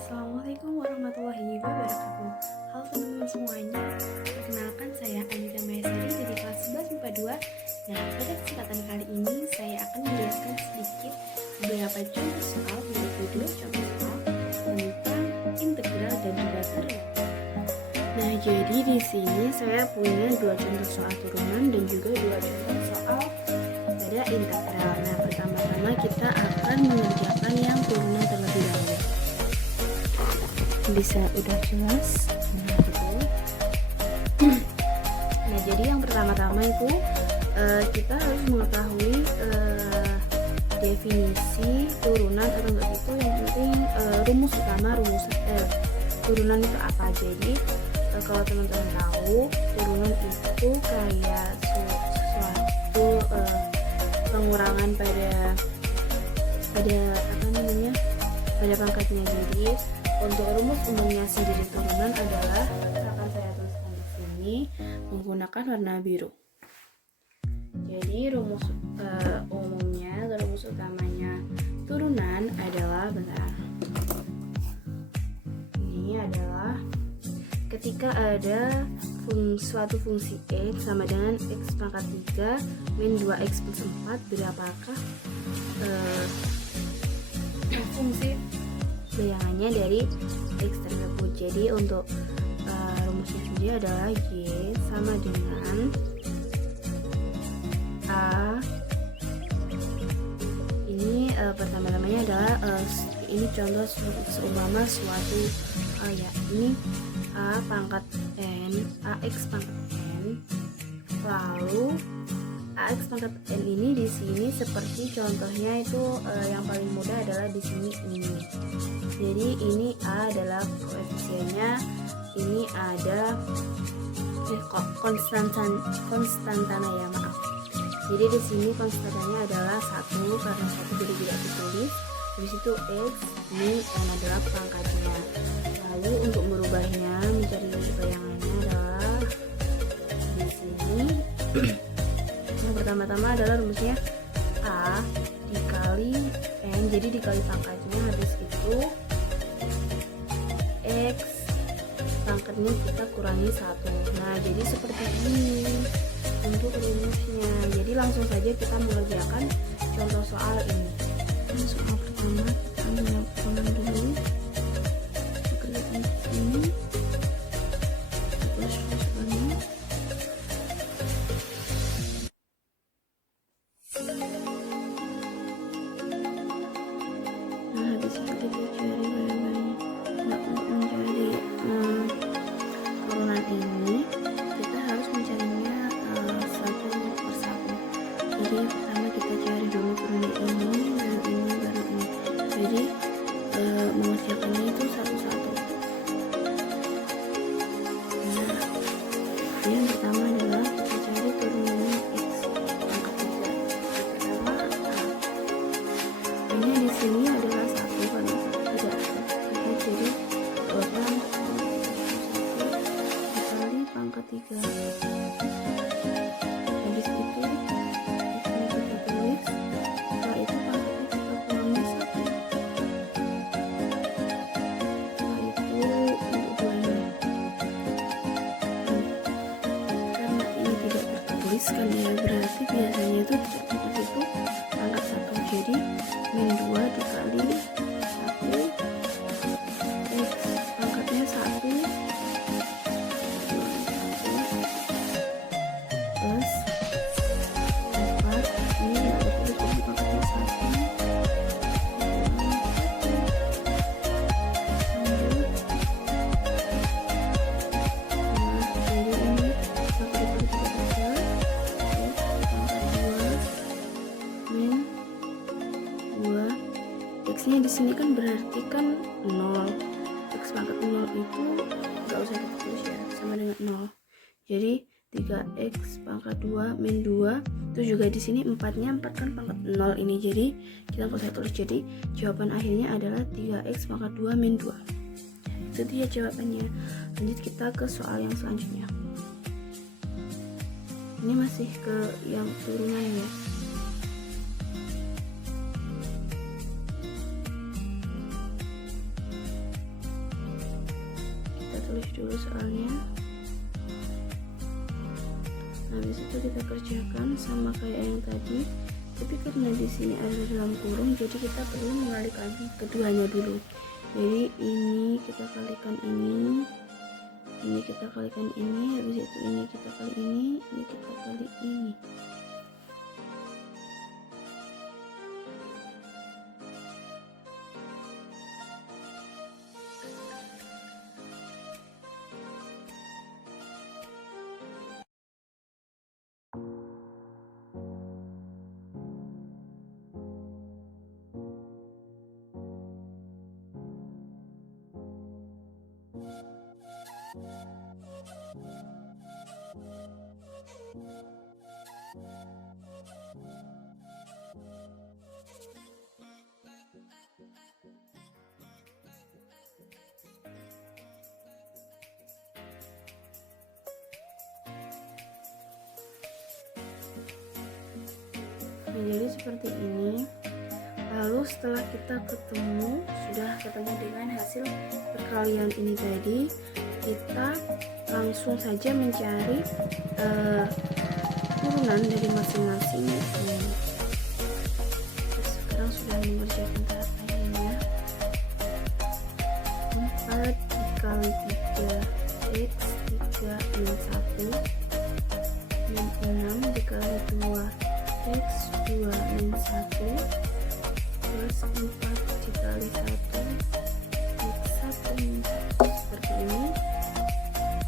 Assalamualaikum warahmatullahi wabarakatuh. Halo teman-teman semuanya, perkenalkan saya Anita Maesari dari kelas 11 MIPA 2. Nah, pada kesempatan kali ini saya akan menjelaskan sedikit beberapa contoh soal, yaitu dua contoh soal tentang integral dan juga derivatif. Nah, jadi di sini saya punya dua contoh soal turunan dan juga dua contoh soal pada integral. Nah, pertama-tama kita akan mengerjakan yang turunan terlebih dahulu. Bisa udah jelas? Nah, gitu. Nah, jadi yang pertama-tama itu kita harus mengetahui definisi turunan atau enggak itu, yang penting rumus utama turunan itu apa. Jadi kalau teman-teman tahu, turunan itu kayak suatu pengurangan pada pada pangkatnya. Jadi untuk rumus umumnya sendiri turunan adalah, akan saya tuliskan di sini menggunakan warna biru. Jadi rumus rumus utamanya turunan adalah, ini adalah ketika ada suatu fungsi x sama dengan x pangkat 3 min 2x plus 4, berapakah fungsi bayangannya dari x tersebut. Jadi untuk rumusnya sendiri adalah y sama dengan a. Ini pertama-tamanya adalah ini contoh seumpama suatu ini a pangkat n, ax pangkat n, lalu ax pangkat n ini di sini seperti contohnya itu yang paling mudah adalah di sini ini. Jadi ini a adalah koefisiennya, ini ada konstantanya ya, maaf. Jadi di sini konstantanya adalah 1 karena 1 jadi tidak ditulis. Habis itu x, ini n adalah pangkatnya. Lalu untuk merubahnya mencari bayangannya adalah di sini. Yang pertama-tama adalah rumusnya a dikali n, jadi dikali pangkatnya, habis itu x pangkatnya kita kurangi 1. Nah, jadi seperti ini untuk rumusnya. Jadi langsung saja kita mengerjakan contoh soal ini. Soal pertama kita menyiapkan dulu, kerjakan ini terus soalnya. Nah, habis itu kita cari bayangannya. Untuk mencari turunan ini kita harus mencarinya satu persatu. Jadi pertama kita cari dulu turunan ini, baru ini, baru ini. Jadi mengerjakannya itu satu-satu. Nah, yang pertama adalah kita cari turunannya x pangkat 3. Pertama ini di sini adalah 1 karena 1 tidak ada. Jadi total dikali pangkat 3. Habis itu ini kita tulis, setelah itu pangkatnya kita kurangi 1. Setelah itu untuk bulannya, karena ini tidak tertuliskan ya, berarti biasanya itu tidak tulis itu pangkat 1. Jadi min 2 dikali 1, x pangkatnya 1 plus 4, ini ada tulis jadi pangkatnya 1 lanjut. Nah, jadi ini pangkat 3 x pangkat 2 min 2. X nya di sini kan berarti kan 0. X pangkat 0 itu nggak usah ditulis ya, sama dengan 0. Jadi 3x pangkat 2 min 2 itu juga di sini 4-nya 4 kan pangkat 0 ini. Jadi kita nggak usah tulis. Jadi jawaban akhirnya adalah 3x pangkat 2 min 2. Itu dia jawabannya. Lanjut kita ke soal yang selanjutnya. Ini masih ke yang turunan ya. dulu soalnya. Habis itu kita kerjakan sama kayak yang tadi, tapi karena di sini ada dalam kurung, jadi kita perlu mengalihkan keduanya dulu. Jadi ini kita kalikan ini kita kalikan ini, habis itu ini kita kali ini kita kali ini. Nah, jadi seperti ini. Lalu setelah kita sudah ketemu dengan hasil perkalian ini tadi, kita langsung saja mencari turunan dari masing-masing. Sekarang sudah mengerjakan tahapannya. 4 dikali 3 x 3 min 1 min 6 dikali 2 x 2 min 1 plus 4 dikali 1 x 1 min 1. Seperti ini.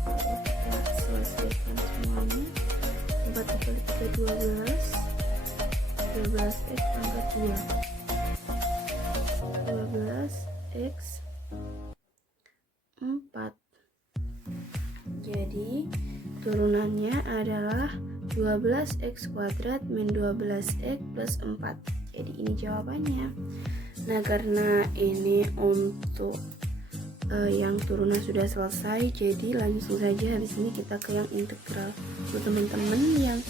Kita selesaikan semuanya. 4 dikali 3 12 x pangkat 2 12 x 4. Jadi turunannya adalah 12x kuadrat min 12x plus 4. Jadi ini jawabannya. Nah, karena ini untuk yang turunan sudah selesai, jadi langsung saja habis ini kita ke yang integral. Untuk teman-teman yang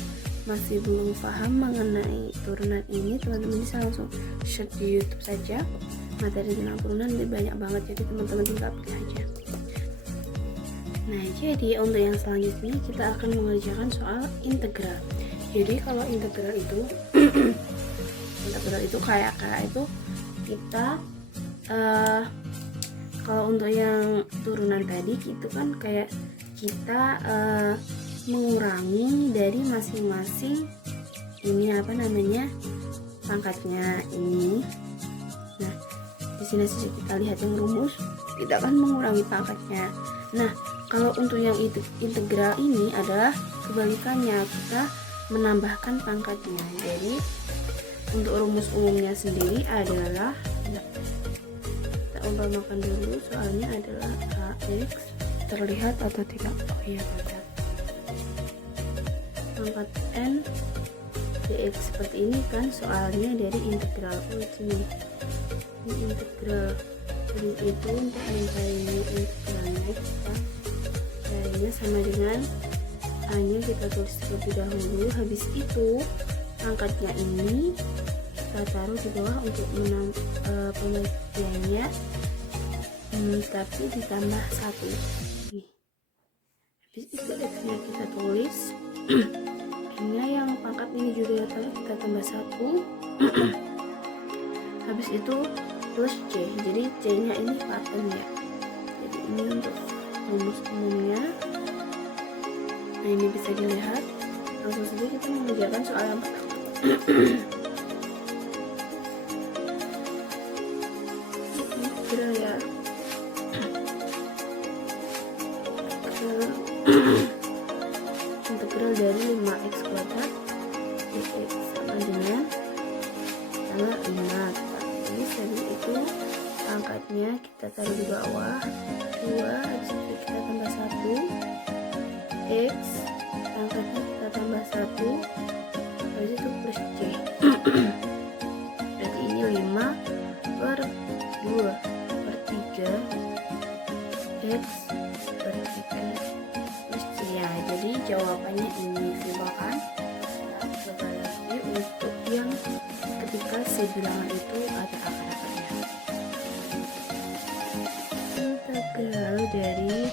masih belum paham mengenai turunan ini, teman-teman bisa langsung search di YouTube saja. Materi tentang turunan ini banyak banget, jadi teman-teman tinggal pilih aja. Nah, jadi untuk yang selanjutnya kita akan mengerjakan soal integral. Jadi kalau integral itu kayak itu kita kalau untuk yang turunan tadi itu kan kayak kita mengurangi dari masing-masing ini pangkatnya ini. Nah, di sini saja kita lihat yang rumus, kita akan mengurangi pangkatnya. Nah, kalau untuk yang integral ini adalah kebalikannya, kita menambahkan pangkatnya. Jadi untuk rumus umumnya sendiri adalah, kita umpamakan dulu, soalnya adalah AX, terlihat atau tidak? Oh iya, terlihat. Pangkat N dx seperti ini kan soalnya dari integral. Ini integral. Jadi itu untuk mencari integralnya, kita carinya sama dengan A nya kita tulis terlebih dahulu. Habis itu pangkatnya ini kita taruh di bawah untuk pembagiannya, tapi ditambah 1 nih. Habis itu x nya kita tulis n-nya yang pangkat ini juga kita tambah 1. Habis itu plus c, jadi c nya ini paten ya. Jadi ini untuk rumus umumnya. Nah, ini bisa dilihat. Langsung saja kita mengerjakan soal yang pertama. Integral ya. Integral dari 5x kuadrat dx sama dengan tanggal 5. Jadi tadi itu pangkatnya kita taruh di bawah 2, habis itu kita tambah 1 x, pangkatnya kita tambah 1, habis itu plus c. Berarti ini 5 per 2 per 3 x per 3 plus c ya. Jadi jawabannya ini, simpel kan? Nah, coba lagi untuk yang ketika c bilangan itu ada akar-akarnya. Integral dari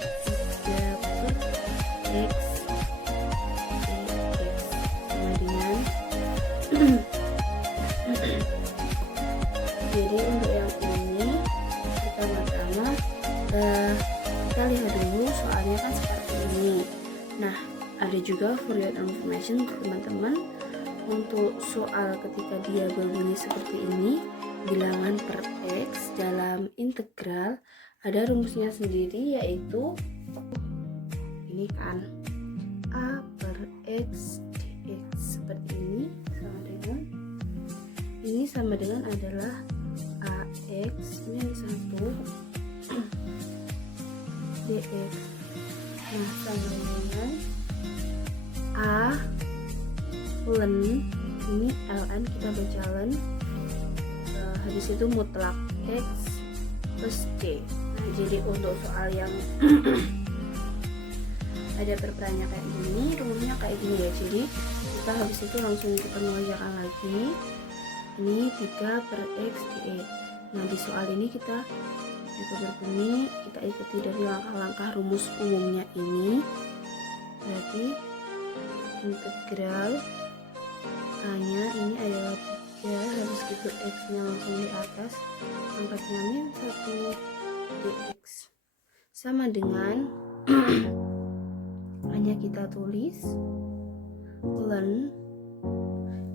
juga for your information teman-teman, untuk soal ketika dia berbunyi seperti ini, bilangan per X dalam integral ada rumusnya sendiri, yaitu ini kan A per X dx seperti ini sama dengan adalah AX min 1 dx. Nah, sama dengan A ln, ini ln kita baca ln, habis itu mutlak X plus C. Nah, jadi untuk soal yang ada perbedaannya kayak gini, rumusnya kayak gini ya. Jadi kita habis itu langsung kita mengerjakan lagi. Ini 3 per X dx. Nah, di soal ini kita berbunyi, kita ikuti dari langkah-langkah rumus umumnya ini. Berarti integral A-nya ini adalah 3, habis itu X-nya langsung di atas, pangkatnya min 1 dx. Sama dengan hanya kita tulis ln.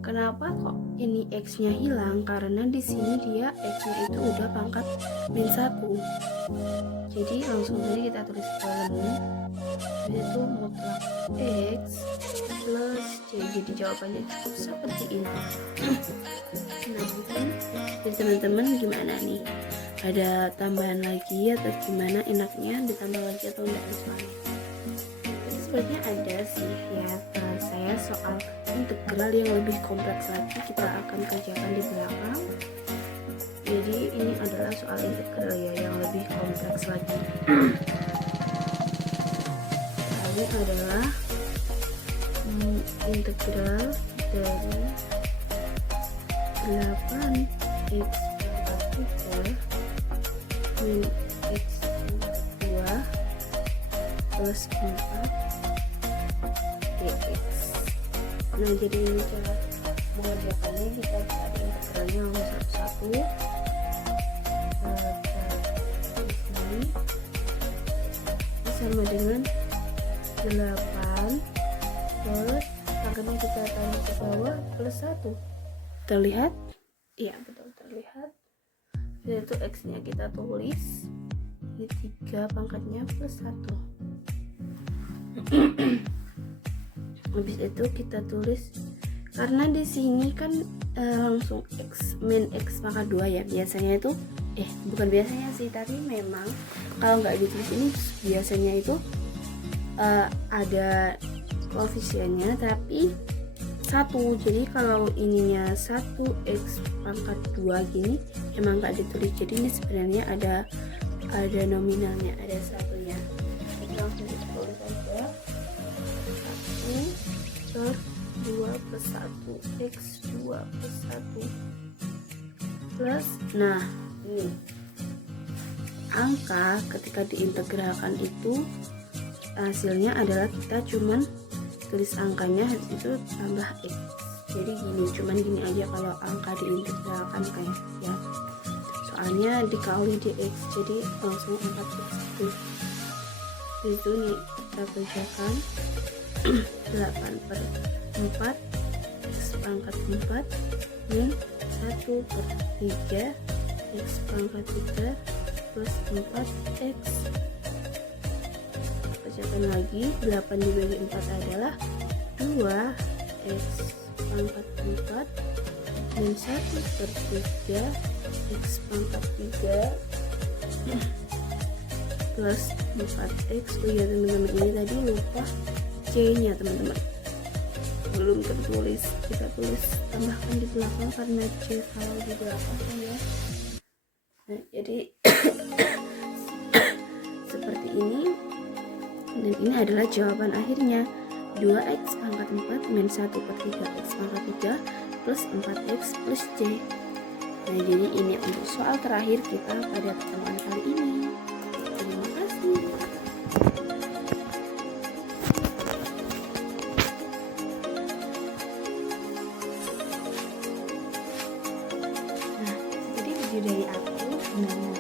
Kenapa kok ini X-nya hilang? Karena di sini dia X-nya itu udah pangkat min 1. Jadi langsung saja kita tulis ln, itu mutlak X plus C. Jadi jawabannya cukup seperti ini. Nah, mungkin jadi teman-teman gimana nih? Ada tambahan lagi atau gimana, enaknya ditambah lagi atau enggak soalnya? Sebenarnya ada sih ya, saya soal integral yang lebih kompleks lagi kita akan kerjakan di belakang. Jadi ini adalah soal integral ya yang lebih kompleks lagi. Ini adalah integral dari 8x pangkat 3 min x 2 plus 4 dx. Nah, jadi ini cara mengerjakannya, kita cari integralnya satu-satu. Ini sama dengan 8 plus pangkatnya kita taruh ke bawah plus 1. Terlihat? Iya, betul terlihat. Yaitu X nya kita tulis ini 3, pangkatnya plus 1. Habis itu kita tulis, karena di sini kan langsung X min X pangkat 2 ya, biasanya itu bukan biasanya sih, tapi memang kalau nggak ditulis ini biasanya itu ada koefisiennya tapi 1. Jadi kalau ininya 1x pangkat 2 gini emang nggak ditulis, jadi ini sebenarnya ada nominalnya, ada 1-nya. Jadi langsung kita tulis aja 1 per 2 plus 1 x 2 plus 1 plus, nah ini angka ketika diintegralkan itu hasilnya adalah kita cuman tulis angkanya, habis itu tambah x. Jadi cuman gini aja kalau angka diintegralkan kayak ya, soalnya dikali dx, jadi langsung 4 per 1. Itu nih kita kerjakan 8 per 4 x pangkat 4 min 1 per 3 x pangkat 3 plus 4x. Kerjakan lagi, 8 dibagi 4 adalah 2x pangkat 4 min 1 per 3 x pangkat 3 plus 4x. Oh iya teman-teman, ini tadi lupa C nya teman-teman, belum tertulis, kita tulis tambahkan di belakang karena C kalau di belakang ya. Nah, jadi seperti ini, dan ini adalah jawaban akhirnya 2x pangkat 4 min 1 per 3 x pangkat 3 plus 4x plus C. Nah, jadi ini untuk soal terakhir kita pada pertemuan kali ini. Terima kasih. Nah, jadi video dari aku sebenarnya